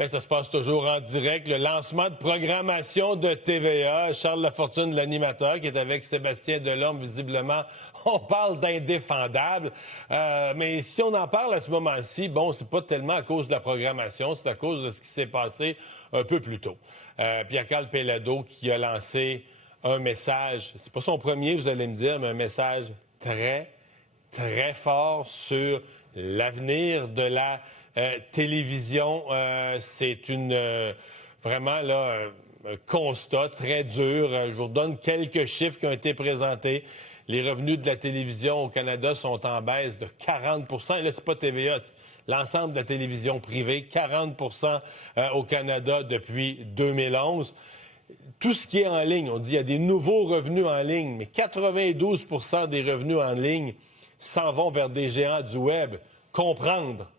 Bien, ça se passe toujours en direct. Le lancement de programmation de TVA. Charles Lafortune, l'animateur, qui est avec Sébastien Delorme, visiblement, on parle d'indéfendable. Mais si on en parle à ce moment-ci, bon, c'est pas tellement à cause de la programmation, c'est à cause de ce qui s'est passé un peu plus tôt. Pierre-Carl Péladeau qui a lancé un message, c'est pas son premier, vous allez me dire, mais un message très, très fort sur l'avenir de la télévision. C'est vraiment là un constat très dur. Je vous redonne quelques chiffres qui ont été présentés. Les revenus de la télévision au Canada sont en baisse de 40 %. Et là, c'est pas TVA, c'est l'ensemble de la télévision privée, 40 % au Canada depuis 2011. Tout ce qui est en ligne, on dit qu'il y a des nouveaux revenus en ligne, mais 92 % des revenus en ligne s'en vont vers des géants du web. Comprendre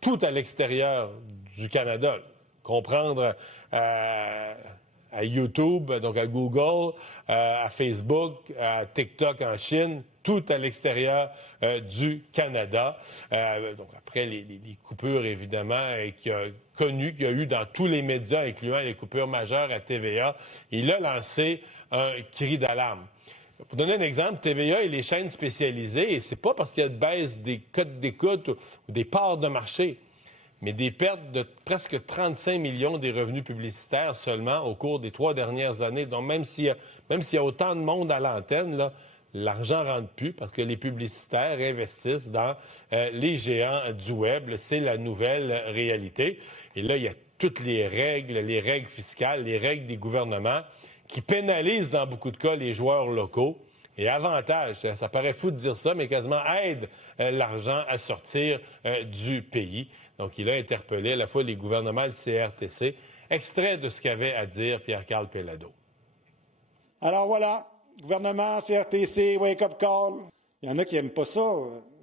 tout à l'extérieur du Canada. Comprendre à YouTube, donc à Google, à Facebook, à TikTok en Chine, tout à l'extérieur du Canada. Donc après les coupures, évidemment, qu'il y a eu dans tous les médias, incluant les coupures majeures à TVA, il a lancé un cri d'alarme. Pour donner un exemple, TVA et les chaînes spécialisées, et c'est pas parce qu'il y a une baisse des cotes d'écoute ou des parts de marché, mais des pertes de presque 35 millions des revenus publicitaires seulement au cours des 3 dernières années. Donc, même s'il y a autant de monde à l'antenne, là, l'argent ne rentre plus parce que les publicitaires investissent dans les géants du web. C'est la nouvelle réalité. Et là, il y a toutes les règles fiscales, les règles des gouvernements qui pénalisent dans beaucoup de cas les joueurs locaux et avantage, ça paraît fou de dire ça, mais quasiment aide l'argent à sortir du pays. Donc, il a interpellé à la fois les gouvernements et le CRTC. Extrait de ce qu'avait à dire Pierre-Carl Péladeau. Alors voilà, gouvernement, CRTC, wake-up call. Il y en a qui n'aiment pas ça,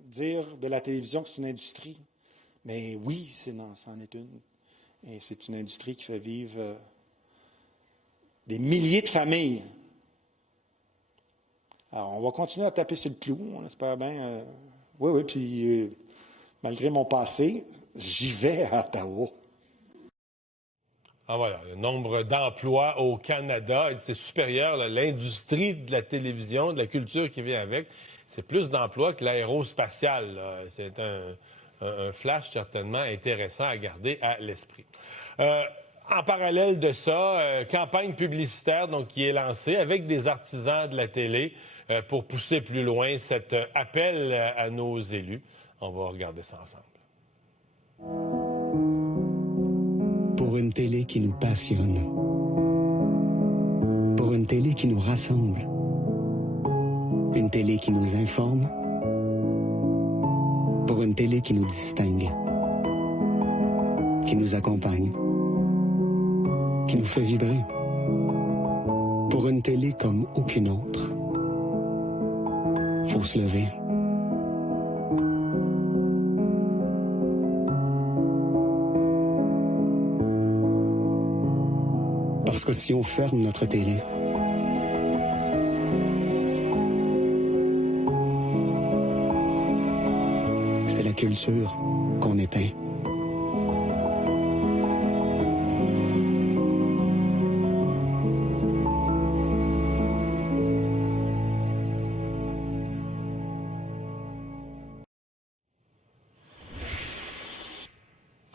dire de la télévision que c'est une industrie. Mais oui, c'en est une. Et c'est une industrie qui fait vivre des milliers de familles. Alors, on va continuer à taper sur le clou, on espère bien. Oui, puis malgré mon passé, j'y vais à Ottawa. Ah voilà, le nombre d'emplois au Canada, c'est supérieur, là, l'industrie de la télévision, de la culture qui vient avec, c'est plus d'emplois que l'aérospatial, là. C'est un flash certainement intéressant à garder à l'esprit. En parallèle de ça, campagne publicitaire donc, qui est lancée avec des artisans de la télé pour pousser plus loin cet appel à nos élus. On va regarder ça ensemble. Pour une télé qui nous passionne. Pour une télé qui nous rassemble. Une télé qui nous informe. Pour une télé qui nous distingue. Qui nous accompagne. Qui nous fait vibrer. Pour une télé comme aucune autre. Faut se lever. Parce que si on ferme notre télé, c'est la culture qu'on éteint.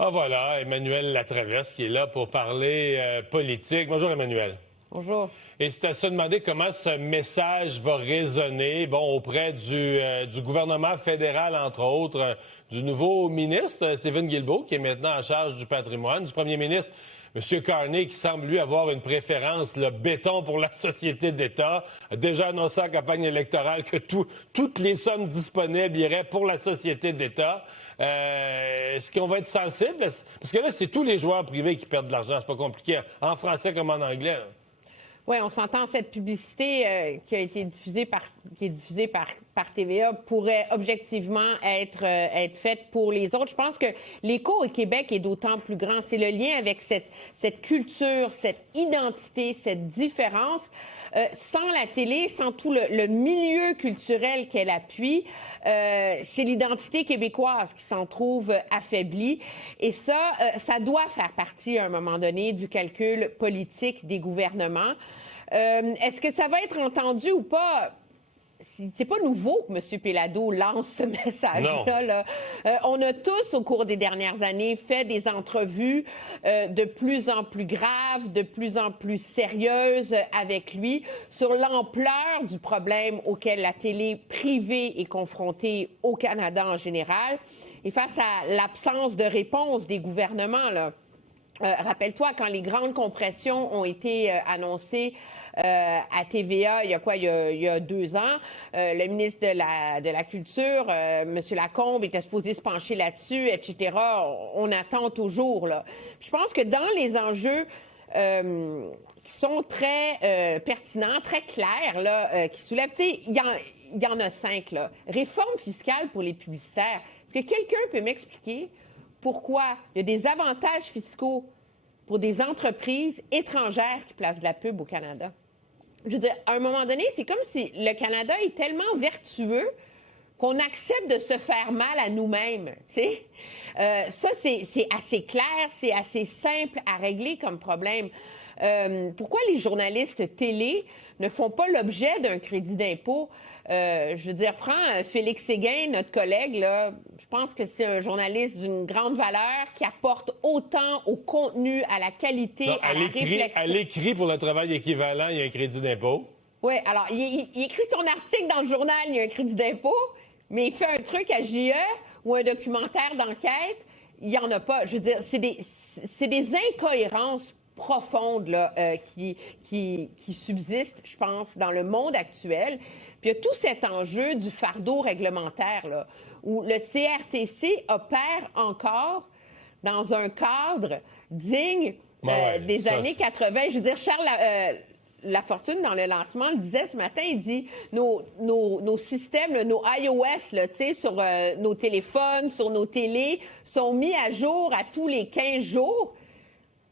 Ah voilà, Emmanuel Latraverse qui est là pour parler politique. Bonjour Emmanuel. Bonjour. Et c'est à se demander comment ce message va résonner auprès du gouvernement fédéral, entre autres, du nouveau ministre, Stephen Guilbeault, qui est maintenant en charge du patrimoine, du premier ministre, M. Carney, qui semble, lui, avoir une préférence, le béton pour la société d'État, a déjà annoncé en campagne électorale que toutes les sommes disponibles iraient pour la société d'État. Est-ce qu'on va être sensible? Parce que là, c'est tous les joueurs privés qui perdent de l'argent. C'est pas compliqué, en français comme en anglais. Oui, on s'entend cette publicité qui est diffusée par par TVA pourrait objectivement être faite pour les autres. Je pense que l'écho au Québec est d'autant plus grand. C'est le lien avec cette culture, cette identité, cette différence. Sans la télé, sans tout le milieu culturel qu'elle appuie, c'est l'identité québécoise qui s'en trouve affaiblie. Et ça doit faire partie, à un moment donné, du calcul politique des gouvernements. Est-ce que ça va être entendu ou pas? C'est pas nouveau que M. Péladeau lance ce message-là. Là. On a tous, au cours des dernières années, fait des entrevues de plus en plus graves, de plus en plus sérieuses avec lui sur l'ampleur du problème auquel la télé privée est confrontée au Canada en général et face à l'absence de réponse des gouvernements, là. Rappelle-toi, quand les grandes compressions ont été annoncées à TVA, il y a 2 ans, le ministre de la Culture, M. Lacombe, était supposé se pencher là-dessus, etc. On attend toujours, là. Puis je pense que dans les enjeux qui sont très pertinents, très clairs, là, qui soulèvent, tu sais, il y en a 5, là. Réforme fiscale pour les publicitaires. Est-ce que quelqu'un peut m'expliquer pourquoi il y a des avantages fiscaux pour des entreprises étrangères qui placent de la pub au Canada? Je veux dire, à un moment donné, c'est comme si le Canada est tellement vertueux qu'on accepte de se faire mal à nous-mêmes, tu sais. Ça, c'est assez clair, c'est assez simple à régler comme problème. Pourquoi les journalistes télé ne font pas l'objet d'un crédit d'impôt? Je veux dire, prends Félix Séguin, notre collègue, là, je pense que c'est un journaliste d'une grande valeur qui apporte autant au contenu, à la qualité, à la réflexion. À l'écrit, pour le travail équivalent, il y a un crédit d'impôt. Oui, alors, il écrit son article dans le journal, il y a un crédit d'impôt, mais il fait un truc à JE ou un documentaire d'enquête, il n'y en a pas. Je veux dire, c'est des incohérences profondes là, qui subsistent, je pense, dans le monde actuel. Puis il y a tout cet enjeu du fardeau réglementaire, là, où le CRTC opère encore dans un cadre digne des années 80. Je veux dire, Charles Lafortune, dans le lancement, le disait ce matin, il dit nos systèmes, là, nos iOS, là, sur nos téléphones, sur nos télés, sont mis à jour à tous les 15 jours.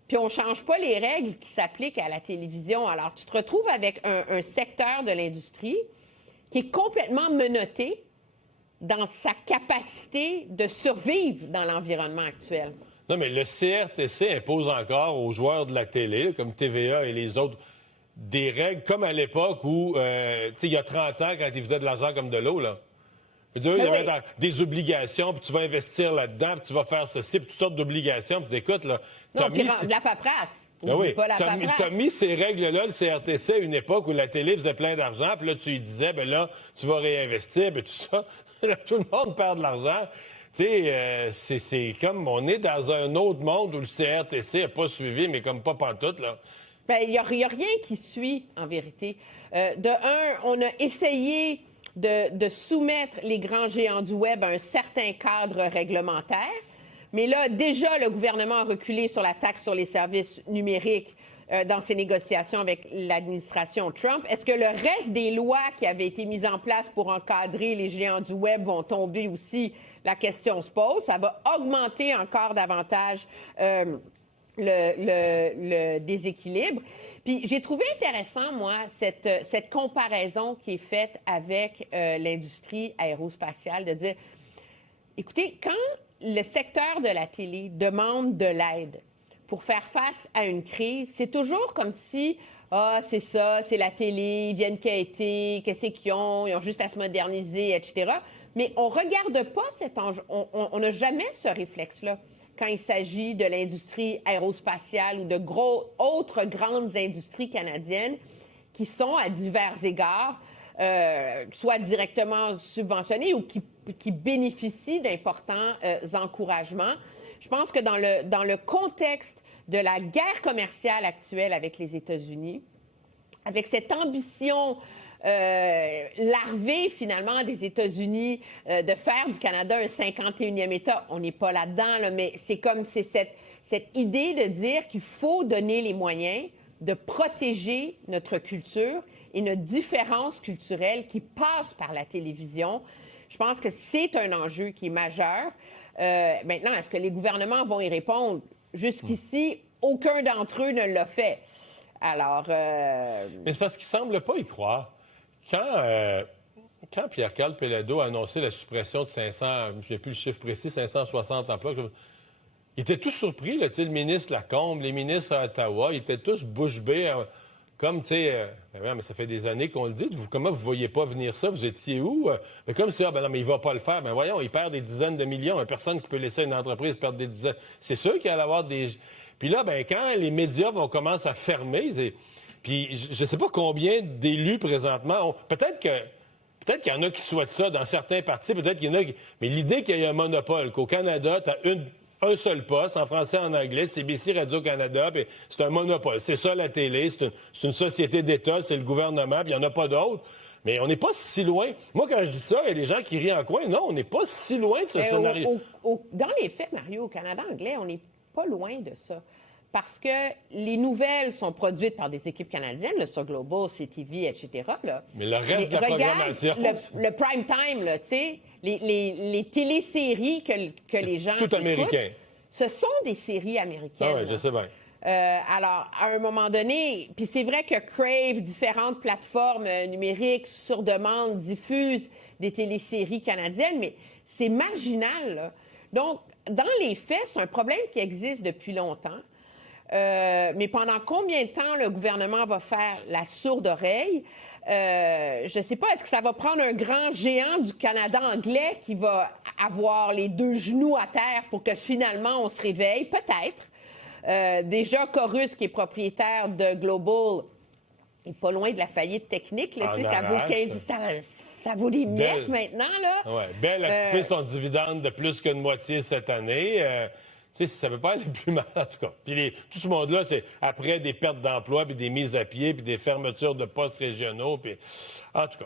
Puis on ne change pas les règles qui s'appliquent à la télévision. Alors, tu te retrouves avec un secteur de l'industrie qui est complètement menotté dans sa capacité de survivre dans l'environnement actuel. Non, mais le CRTC impose encore aux joueurs de la télé, là, comme TVA et les autres, des règles comme à l'époque où, tu sais, il y a 30 ans, quand ils faisaient de l'argent comme de l'eau, là. Je veux dire, il y avait des obligations, puis tu vas investir là-dedans, puis tu vas faire ceci, puis toutes sortes d'obligations. Puis écoute, là, t'as mis de la paperasse. Ben oui, t'as mis ces règles-là, le CRTC, à une époque où la télé faisait plein d'argent, puis là, tu lui disais, ben là, tu vas réinvestir, puis tout ça. Tout le monde perd de l'argent. Tu sais, c'est comme, on est dans un autre monde où le CRTC n'a pas suivi, mais comme pas pantoute, là. Bien, il n'y a rien qui suit, en vérité. De un, on a essayé de soumettre les grands géants du Web à un certain cadre réglementaire. Mais là, déjà, le gouvernement a reculé sur la taxe sur les services numériques dans ses négociations avec l'administration Trump. Est-ce que le reste des lois qui avaient été mises en place pour encadrer les géants du Web vont tomber aussi? La question se pose. Ça va augmenter encore davantage le déséquilibre. Puis j'ai trouvé intéressant, moi, cette comparaison qui est faite avec l'industrie aérospatiale, de dire, écoutez, quand le secteur de la télé demande de l'aide pour faire face à une crise, c'est toujours comme si, c'est ça, c'est la télé, ils viennent quêter, qu'est-ce qu'ils ont, ils ont juste à se moderniser, etc. Mais on ne regarde pas cet enjeu, on n'a jamais ce réflexe-là quand il s'agit de l'industrie aérospatiale ou de autres grandes industries canadiennes qui sont, à divers égards, soit directement subventionnés ou qui bénéficient d'importants encouragements. Je pense que dans le contexte de la guerre commerciale actuelle avec les États-Unis, avec cette ambition larvée, finalement, des États-Unis de faire du Canada un 51e État, on n'est pas là-dedans, là, mais c'est cette idée de dire qu'il faut donner les moyens de protéger notre culture et notre différence culturelle qui passe par la télévision. Je pense que c'est un enjeu qui est majeur. Maintenant, est-ce que les gouvernements vont y répondre? Jusqu'ici, aucun d'entre eux ne l'a fait. Alors... Mais c'est parce qu'il ne semble pas y croire. Quand Pierre-Carl Péladeau a annoncé la suppression de 500, je n'ai plus le chiffre précis, 560 emplois, ils étaient tous surpris, là, le ministre Lacombe, les ministres à Ottawa, ils étaient tous bouche bée, comme, tu sais, mais ça fait des années qu'on le dit, comment vous ne voyez pas venir ça, vous étiez où? Mais comme ça, ben non, mais il ne va pas le faire. Ben voyons, il perd des dizaines de millions, il n'y a personne qui peut laisser une entreprise perdre des dizaines. C'est sûr qu'il va y avoir des... Puis là, ben quand les médias vont commencer à fermer, puis je ne sais pas combien d'élus présentement, peut-être qu'il y en a qui souhaitent ça dans certains partis, peut-être qu'il y en a qui... Mais l'idée qu'il y ait un monopole, qu'au Canada, tu as un seul poste, en français, en anglais, CBC Radio-Canada, puis c'est un monopole. C'est ça, la télé, c'est une société d'État, c'est le gouvernement, puis il n'y en a pas d'autres. Mais on n'est pas si loin. Moi, quand je dis ça, il y a des gens qui rient en coin. Non, on n'est pas si loin de ce scénario. Dans les faits, Mario, au Canada anglais, on n'est pas loin de ça. Parce que les nouvelles sont produites par des équipes canadiennes, là, sur Global, CTV, etc. Là. Mais le reste de la programmation... Le prime time, là, tu sais, les téléséries que les gens tout américain. Ce sont des séries américaines. Ah oui, je sais bien. Alors, à un moment donné, puis c'est vrai que Crave, différentes plateformes numériques sur demande diffusent des téléséries canadiennes, mais c'est marginal, là. Donc, dans les faits, c'est un problème qui existe depuis longtemps. Mais pendant combien de temps le gouvernement va faire la sourde oreille? Je ne sais pas, est-ce que ça va prendre un grand géant du Canada anglais qui va avoir les deux genoux à terre pour que finalement on se réveille? Peut-être. Déjà, Corus, qui est propriétaire de Global, n'est pas loin de la faillite technique. Là, ça vaut des miettes maintenant. Oui, Bell a coupé son dividende de plus qu'une moitié cette année. Tu sais, ça ne peut pas aller plus mal, en tout cas. Puis tout ce monde-là, c'est après des pertes d'emploi, puis des mises à pied, puis des fermetures de postes régionaux. Puis... En tout cas,